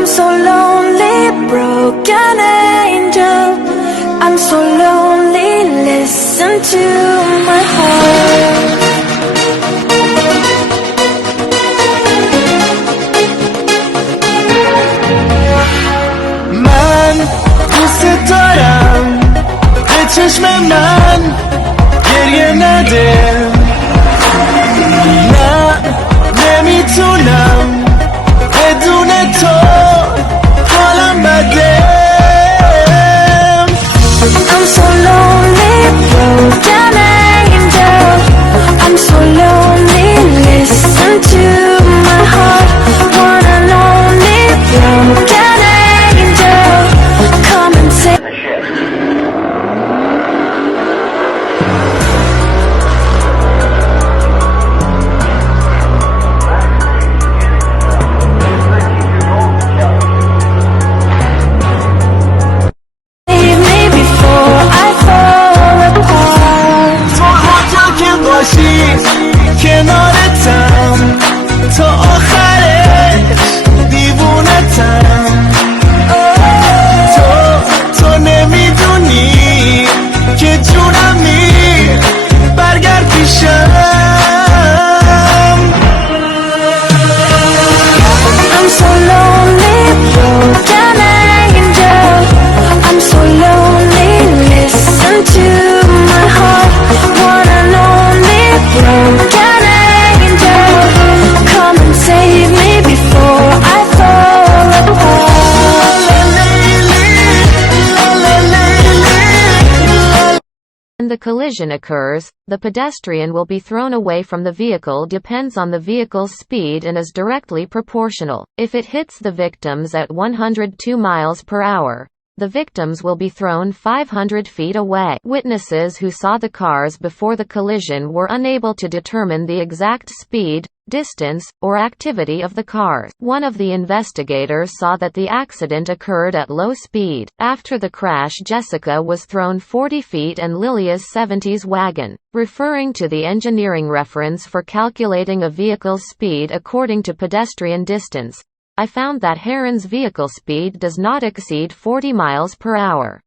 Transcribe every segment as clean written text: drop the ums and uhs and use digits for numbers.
I'm so lonely, broken angel. I'm so lonely, listen to my heart. من دوست دارم به چشم من گریه نده نه نمیتونم بدون تو حالم بده I'm so lonely, broken angel. I'm so lonely, listen to my heart. One and only broken angel. Come and save me. کنارتم تا آخرش دیوونتم تو نمیدونی که جونمی برگرد پیشم I'm so lonely, broken angel. I'm so lonely, listen to my heart. One and only broken angel. Come and save me before I fall apart. When the collision occurs, the pedestrian will be thrown away from the vehicle depends on the vehicle's speed and is directly proportional. If it hits the victims at 102 miles per hour, the victims will be thrown 500 feet away. Witnesses who saw the cars before the collision were unable to determine the exact speed, distance, or activity of the cars. One of the investigators saw that the accident occurred at low speed. After the crash, Jessica was thrown 40 feet and Lilia's 70s wagon. Referring to the engineering reference for calculating a vehicle's speed according to pedestrian distance, I found that Herrin's vehicle speed does not exceed 40 miles per hour.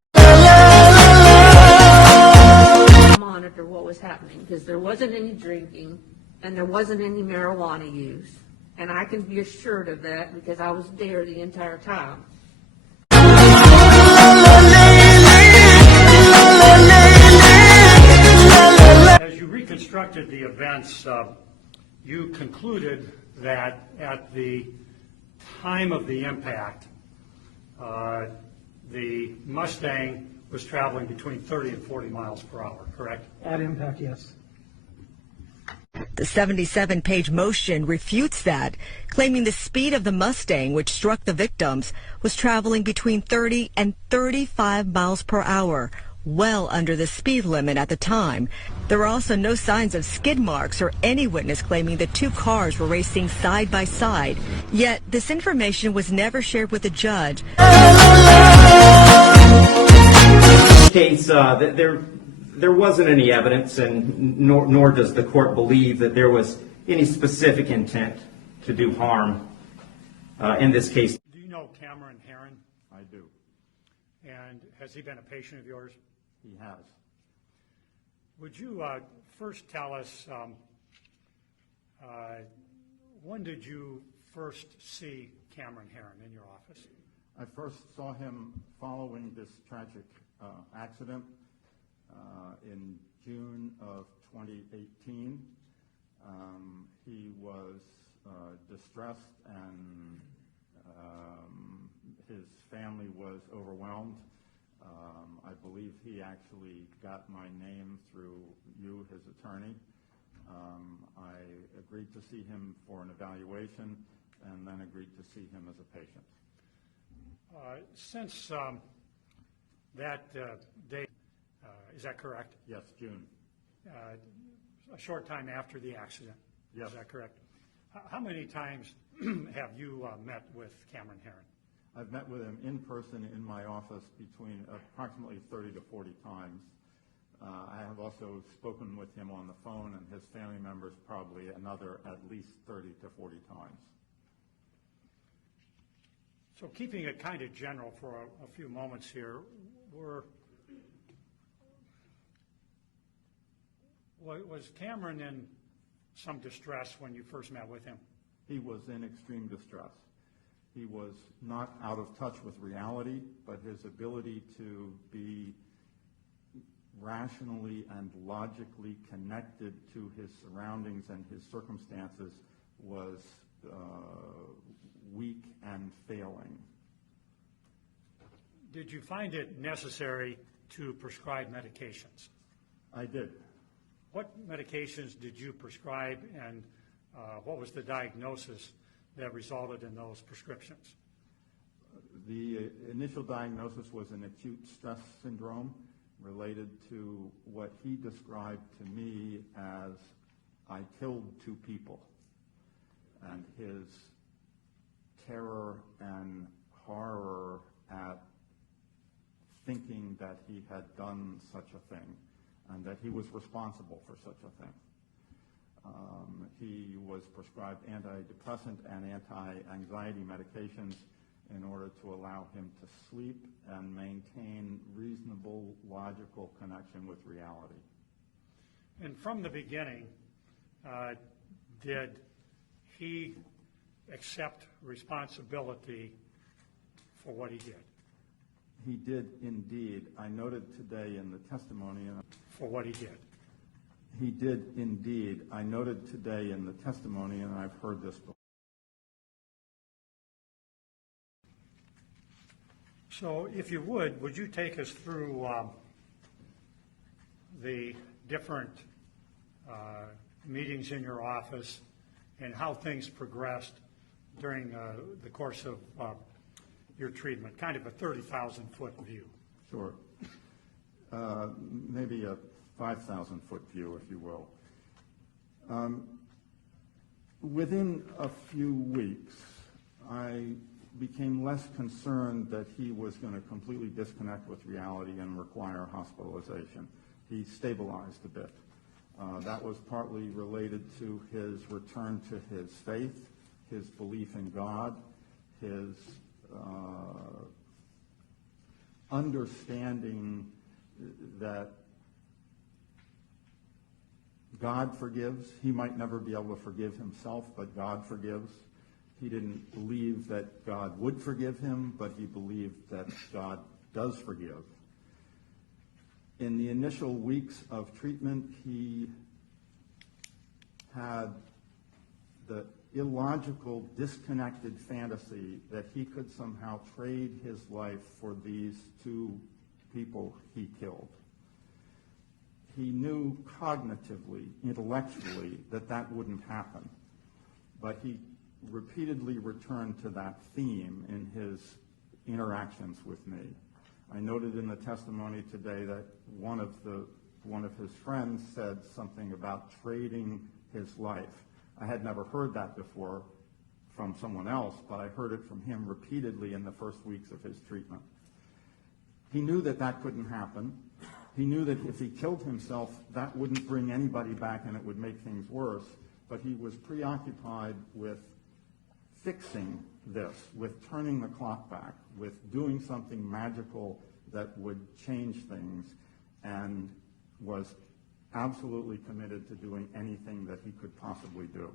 Monitor what was happening, because there wasn't any drinking and there wasn't any marijuana use, and I can be assured of that because I was there the entire time. As you reconstructed the events, you concluded that at the time of the impact, the Mustang was traveling between 30 and 40 miles per hour, correct? At impact, yes. The 77-page motion refutes that, claiming the speed of the Mustang, which struck the victims, was traveling between 30 and 35 miles per hour, well under the speed limit at the time. There were also no signs of skid marks or any witness claiming the two cars were racing side by side. Yet this information was never shared with the judge. Case, there wasn't any evidence, and nor does the court believe that there was any specific intent to do harm in this case. Do you know Cameron Herrin? I do. And has he been a patient of yours? He has. Would you first tell us, when did you first see Cameron Herrin in your office? I first saw him following this tragic accident in June of 2018. He was distressed, and his family was overwhelmed. I believe he actually got my name through you, his attorney. I agreed to see him for an evaluation and then agreed to see him as a patient. Since that date, is that correct? Yes, June. A short time after the accident. Yes. Is that correct? How many times have you met with Cameron Herrin? I've met with him in person in my office between approximately 30 to 40 times. I have also spoken with him on the phone, and his family members probably another at least 30 to 40 times. So keeping it kind of general for a few moments here, was Cameron in some distress when you first met with him? He was in extreme distress. He was not out of touch with reality, but his ability to be rationally and logically connected to his surroundings and his circumstances was weak and failing. Did you find it necessary to prescribe medications? I did. What medications did you prescribe, and what was the diagnosis that resulted in those prescriptions? The initial diagnosis was an acute stress syndrome related to what he described to me as I killed two people, and his terror and horror at thinking that he had done such a thing and that he was responsible for such a thing. He was prescribed antidepressant and anti-anxiety medications in order to allow him to sleep and maintain reasonable, logical connection with reality. And from the beginning, did he accept responsibility for what he did? He did indeed. I noted today in the testimony. For what he did? He did indeed. I noted today in the testimony, and I've heard this before. So if you would you take us through the different meetings in your office and how things progressed during the course of your treatment, kind of a 30,000-foot view? Sure. Maybe a 5,000-foot view, if you will. Within a few weeks, I became less concerned that he was going to completely disconnect with reality and require hospitalization. He stabilized a bit. That was partly related to his return to his faith, his belief in God, his understanding that God forgives. He might never be able to forgive himself, but God forgives. He didn't believe that God would forgive him, but he believed that God does forgive. In the initial weeks of treatment, he had the illogical, disconnected fantasy that he could somehow trade his life for these two people he killed. He knew cognitively, intellectually, that that wouldn't happen, but he repeatedly returned to that theme in his interactions with me. I noted in the testimony today that one of his friends said something about trading his life. I had never heard that before from someone else, but I heard it from him repeatedly in the first weeks of his treatment. He knew that that couldn't happen. He knew that if he killed himself, that wouldn't bring anybody back and it would make things worse, but he was preoccupied with fixing this, with turning the clock back, with doing something magical that would change things, and was absolutely committed to doing anything that he could possibly do.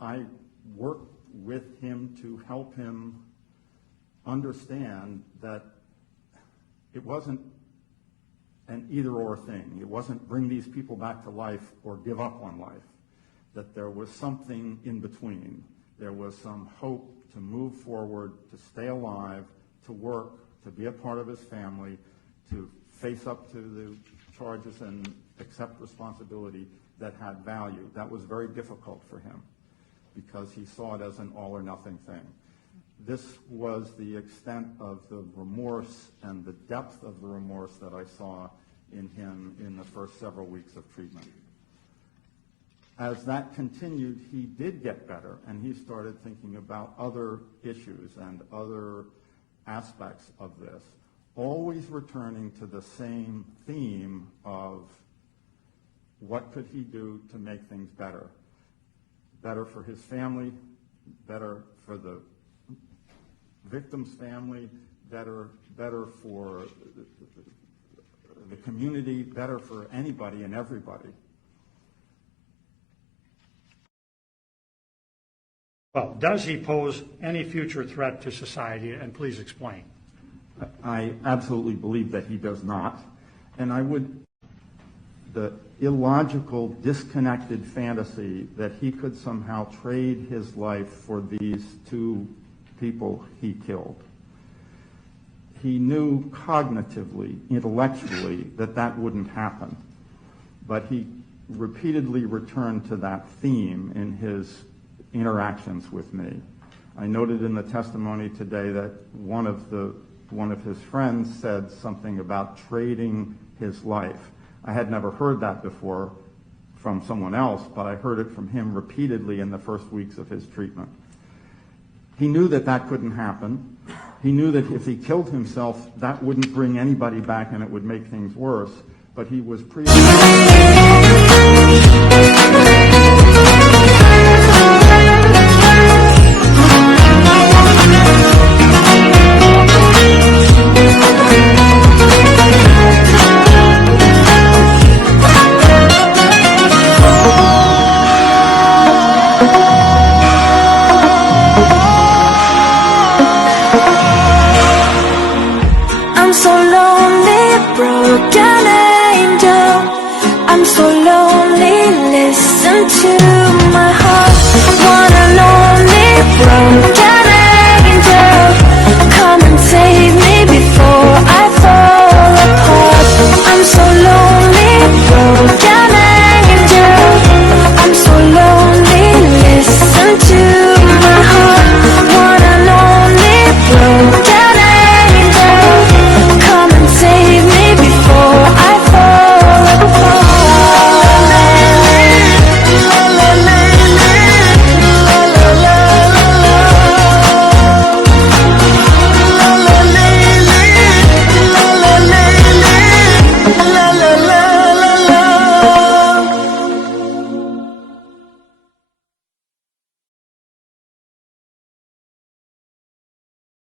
I worked with him to help him understand that it wasn't an either-or thing. It wasn't bring these people back to life or give up on life. That there was something in between. There was some hope to move forward, to stay alive, to work, to be a part of his family, to face up to the charges and accept responsibility that had value. That was very difficult for him because he saw it as an all-or-nothing thing. This was the extent of the remorse and the depth of the remorse that I saw in him in the first several weeks of treatment. As that continued, he did get better, and he started thinking about other issues and other aspects of this, always returning to the same theme of what could he do to make things better. Better for his family, better for the victim's family, better for the community, better for anybody and everybody. Well, does he pose any future threat to society? And please explain. I absolutely believe that he does not. And the illogical, disconnected fantasy that he could somehow trade his life for these two people he killed. He knew cognitively, intellectually, that wouldn't happen. But he repeatedly returned to that theme in his interactions with me. I noted in the testimony today that one of his friends said something about trading his life. I had never heard that before from someone else, but I heard it from him repeatedly in the first weeks of his treatment. He knew that couldn't happen. He knew that if he killed himself, that wouldn't bring anybody back and it would make things worse, but he was I'm so lonely, broken angel. I'm so lonely, listen to my